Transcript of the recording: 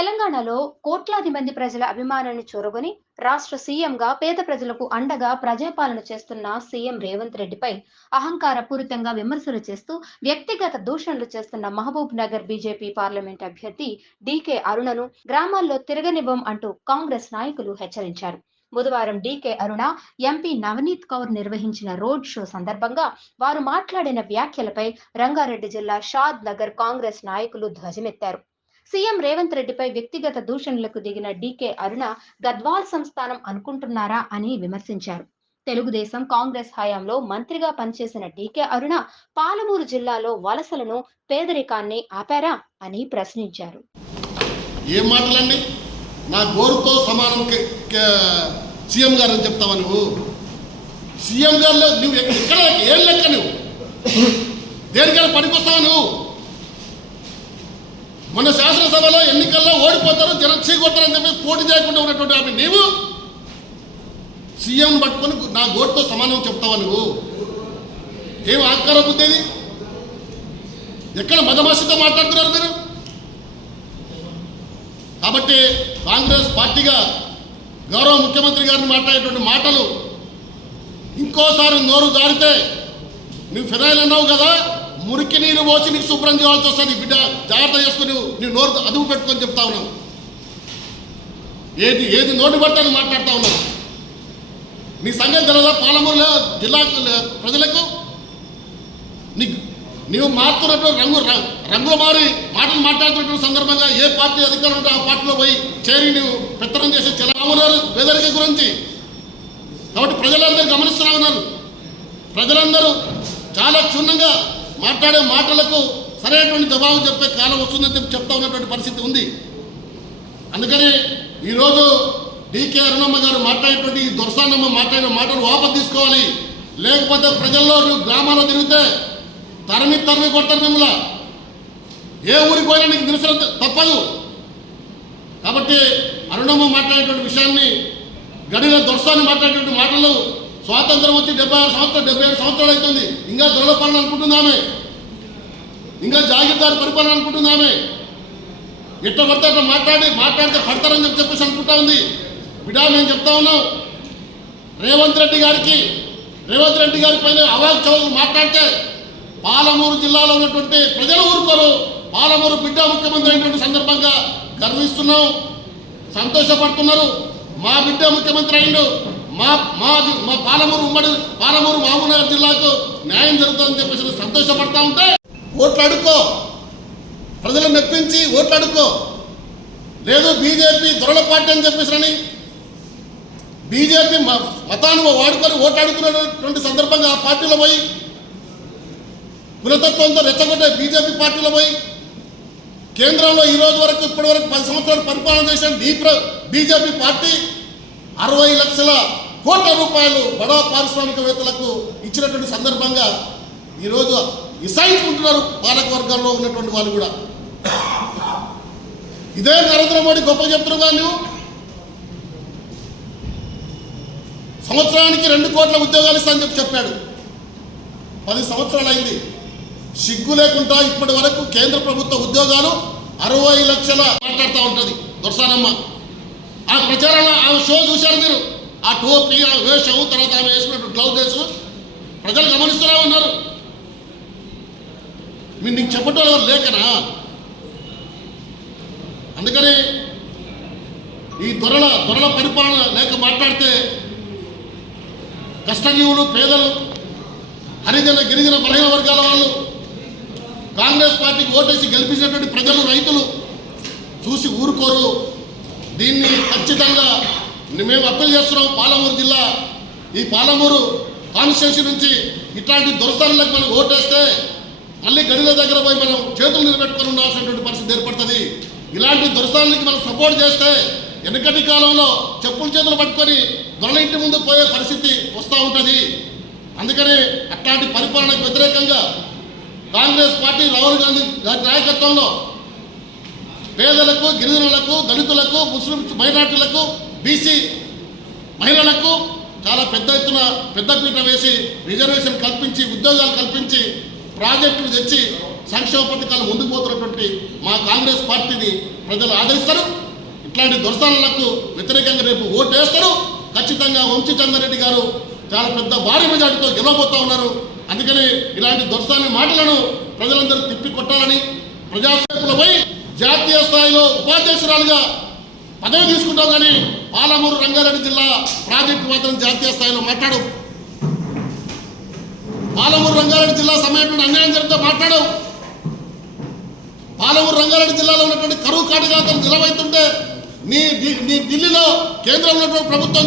తెలంగాణలో కోట్లాది మంది ప్రజల అభిమానాన్ని చూరగొని రాష్ట్ర సీఎంగా పేద ప్రజలకు అండగా ప్రజాపాలన చేస్తున్న సీఎం రేవంత్ రెడ్డిపై అహంకారపూరితంగా విమర్శలు చేస్తూ వ్యక్తిగత దూషణలు చేస్తున్న మహబూబ్ నగర్ బీజేపీ పార్లమెంట్ అభ్యర్థి డీకే అరుణను గ్రామాల్లో తిరగనివ్వం అంటూ కాంగ్రెస్ నాయకులు హెచ్చరించారు. బుధవారం డీకే అరుణ ఎంపీ నవనీత్ కౌర్ నిర్వహించిన రోడ్ షో సందర్భంగా వారు మాట్లాడిన వ్యాఖ్యలపై రంగారెడ్డి జిల్లా షాద్ నగర్ కాంగ్రెస్ నాయకులు ధ్వజమెత్తారు. సీఎం రేవంత్ రెడ్డిపై వ్యక్తిగత దూషణలకు దిగిన డీకే అరుణ గద్వాల్ సంస్థానం అనుకుంటున్నారా అని విమర్శించారు. తెలుగుదేశం కాంగ్రెస్ హయాంలో మంత్రిగా పనిచేసిన డీకే అరుణ పాలమూరు జిల్లాలో వలసలను పేదరికాన్ని ఆపారా అని ప్రశ్నించారు. ఏం మాటలండి? నా గోరుతో సమానం సీఎం గారు అని చెప్తావా నువ్వు? సీఎం గారు నువ్వు ఎక్కడ ఏం లెక్క నువ్వు? దేనికైనా పనికొస్తావా నువ్వు? మన శాసనసభలో ఎన్నికల్లో ఓడిపోతారు జనం చీకొడతారని చెప్పి పోటీ చేయకుండా ఉన్నటువంటి ఆమె నీవు? సీఎం పట్టుకొని నా గోటుతో సమానం చెప్తావా నువ్వు? ఏం ఆకార బుద్ధి ఎక్కడ మదమాసితో మాట్లాడుతున్నారు మీరు? కాబట్టి కాంగ్రెస్ పార్టీగా గౌరవ ముఖ్యమంత్రి గారిని మాట్లాడేటువంటి మాటలు ఇంకోసారి నోరు జారితే నువ్వు ఫిరాయిల్ అన్నావు కదా? మురికి నీరు పోసి నీకు శుభ్రం చేయాల్సి వస్తుంది బిడ్డ. జాగ్రత్త చేసుకుని నీ నోరు అదుపు పెట్టుకొని చెప్తా ఉన్నావు. ఏది ఏది నోటు పడితే అది మాట్లాడుతూ ఉన్నావు. నీ సంగతి తెలియదా పాలమూరులో జిల్లా ప్రజలకు? నీకు నీవు మారుతున్నటువంటి రంగు రంగులు మారి మాటలు మాట్లాడుతున్నటువంటి సందర్భంగా ఏ పార్టీ అధికారం ఉంటే ఆ పార్టీలో పోయి చేరి నువ్వు పెత్తనం చేసి చెలవున్నారు పేదరిక గురించి. కాబట్టి ప్రజలందరూ గమనిస్తూనే ఉన్నారు. ప్రజలందరూ చాలా క్షుణ్ణంగా మాట్లాడే మాటలకు సరైనటువంటి జవాబు చెప్పే కాలం వస్తుందని చెప్తా ఉన్నటువంటి పరిస్థితి ఉంది. అందుకని ఈరోజు డీకే అరుణమ్మ గారు మాట్లాడేటువంటి ఈ దొరసానమ్మ మాట్లాడిన మాటలు వాపస్ తీసుకోవాలి. లేకపోతే ప్రజల్లో గ్రామాల్లో తిరిగితే తరిమి తరిమి కొడతారు మిమ్మల్ని. ఏ ఊరికి పోయినా నీకు నిరసన తప్పదు. కాబట్టి అరుణమ్మ మాట్లాడేటువంటి విషయాన్ని గడిలో దొరసాన్ని మాట్లాడేటువంటి మాటలు స్వాతంత్రం వచ్చి డెబ్బై ఆరు సంవత్సరాలు డెబ్బై ఏడు సంవత్సరాలు అవుతుంది. ఇంకా దొరల పాలన అనుకుంటుందామే ఇంకా జాగీర్దారు పరిపాలన అనుకుంటుందామే ఎట్ట పడితే అట్లా మాట్లాడి మాట్లాడితే పడతారని చెప్పి చెప్పేసి అనుకుంటా ఉంది. బిడా మేము చెప్తా ఉన్నాం. రేవంత్ రెడ్డి గారికి రేవంత్ రెడ్డి గారి పైన అవాక్ చౌదరి మాట్లాడితే పాలమూరు జిల్లాలో ఉన్నటువంటి ప్రజలు ఊరుకోరు. పాలమూరు బిడ్డ ముఖ్యమంత్రి అయినటువంటి సందర్భంగా గర్విస్తున్నాం. సంతోషపడుతున్నారు. మా బిడ్డ ముఖ్యమంత్రి అయిండు. మా మా మా పాలమూరు ఉమ్మడి పాలమూరు మహబూబ్నగర్ జిల్లాకు న్యాయం జరుగుతుందని చెప్పేసి సంతోషపడతా ఉంటే ఓట్లు అడుక్కో ప్రజలను మెప్పించి ఓట్లు అడుక్కో లేదు బీజేపీ దొరల పార్టీ అని చెప్పేసి బీజేపీ మ- మతాన్ని వాడుకొని ఓట్లు అడుగుతున్నటువంటి సందర్భంగా ఆ పార్టీలో పోయి కులతత్వంతో రెచ్చగొట్టే బీజేపీ పార్టీలో పోయి కేంద్రంలో ఈ రోజు వరకు ఇప్పటి వరకు పది సంవత్సరాలు పరిపాలన చేసిన ఈ బీజేపీ పార్టీ అరవై లక్షల కోట్ల రూపాయలు బడా పారిశ్రామికవేత్తలకు ఇచ్చినటువంటి సందర్భంగా ఈరోజు ఇసాయించుకుంటున్నారు పాలకవర్గంలో వర్గాల్లో ఉన్నటువంటి వాళ్ళు కూడా. ఇదే నరేంద్ర మోడీ గొప్ప చెప్తున్నావు నువ్వు సంవత్సరానికి రెండు కోట్ల ఉద్యోగాలు ఇస్తానని చెప్పి చెప్పాడు. పది సంవత్సరాలు అయింది. సిగ్గు లేకుండా ఇప్పటి వరకు కేంద్ర ప్రభుత్వ ఉద్యోగాలు అరవై లక్షల మాట్లాడుతూ ఉంటుంది. దొరసానమ్మ. ఆ ప్రచారంలో ఆమె షో చూశారు మీరు? ఆ టోపీ ఆ వేషం తర్వాత ఆమె వేసుకున్నట్టు గ్లౌజెస్ ప్రజలు గమనిస్తూనే ఉన్నారు. మీరు నీకు చెప్పటం ఎవరు లేకనా? అందుకని ఈ దొరల దొరల పరిపాలన లేక మాట్లాడితే కష్టజీవులు పేదలు హరిజన గిరిజన బలహీన వర్గాల వాళ్ళు కాంగ్రెస్ పార్టీకి ఓటేసి గెలిపించినటువంటి ప్రజలు రైతులు చూసి ఊరుకోరు. దీన్ని ఖచ్చితంగా మేము అప్పీల్ చేస్తున్నాం పాలమూరు జిల్లా. ఈ పాలమూరు కాన్స్టిట్యూన్సీ నుంచి ఇట్లాంటి దురస్థానాలకు మనం ఓటేస్తే మళ్ళీ గడిల దగ్గర పోయి మనం చేతులు నిలబెట్టుకొని ఉండాల్సినటువంటి పరిస్థితి ఏర్పడుతుంది. ఇలాంటి దురస్థానానికి మనం సపోర్ట్ చేస్తే వెనకటి కాలంలో చెప్పుల చేతులు పట్టుకొని దొరల ఇంటి ముందు పోయే పరిస్థితి వస్తూ ఉంటుంది. అందుకని అట్లాంటి పరిపాలనకు వ్యతిరేకంగా కాంగ్రెస్ పార్టీ రాహుల్ గాంధీ గారి నాయకత్వంలో పేదలకు గిరిజనులకు దళితులకు ముస్లిం మైనార్టీలకు బీసీ మహిళలకు చాలా పెద్ద ఎత్తున పెద్దపీట వేసి రిజర్వేషన్ కల్పించి ఉద్యోగాలు కల్పించి ప్రాజెక్టులు తెచ్చి సంక్షేమ పథకాలు ముందుకు పోతున్నటువంటి మా కాంగ్రెస్ పార్టీని ప్రజలు ఆదరిస్తారు. ఇట్లాంటి దుర్సాలకు వ్యతిరేకంగా రేపు ఓటు వేస్తారు. ఖచ్చితంగా వంశీ చంద్రరెడ్డి గారు చాలా పెద్ద భారీ మెజార్టీతో గెలవబోతా ఉన్నారు. అందుకని ఇలాంటి దొరసాని మాటలను ప్రజలందరూ తిప్పి కొట్టాలని ప్రజాసేపులపై జాతీయ స్థాయిలో ఉపాధ్యక్షురాలుగా పదవి తీసుకుంటాం కానీ పాలమూరు రంగారెడ్డి జిల్లా ప్రాజెక్టు మాత్రం జాతీయ స్థాయిలో మాట్లాడు. పాలమూరు రంగారెడ్డి జిల్లా సమయంలో అన్యాయం జరిగితే మాట్లాడవు పాలమూరు రంగారెడ్డి జిల్లాలో ఉన్నటువంటి కరువు కాటకాతలు నిలవైతుంటే నీ నీ ఢిల్లీలో కేంద్రంలో ప్రభుత్వం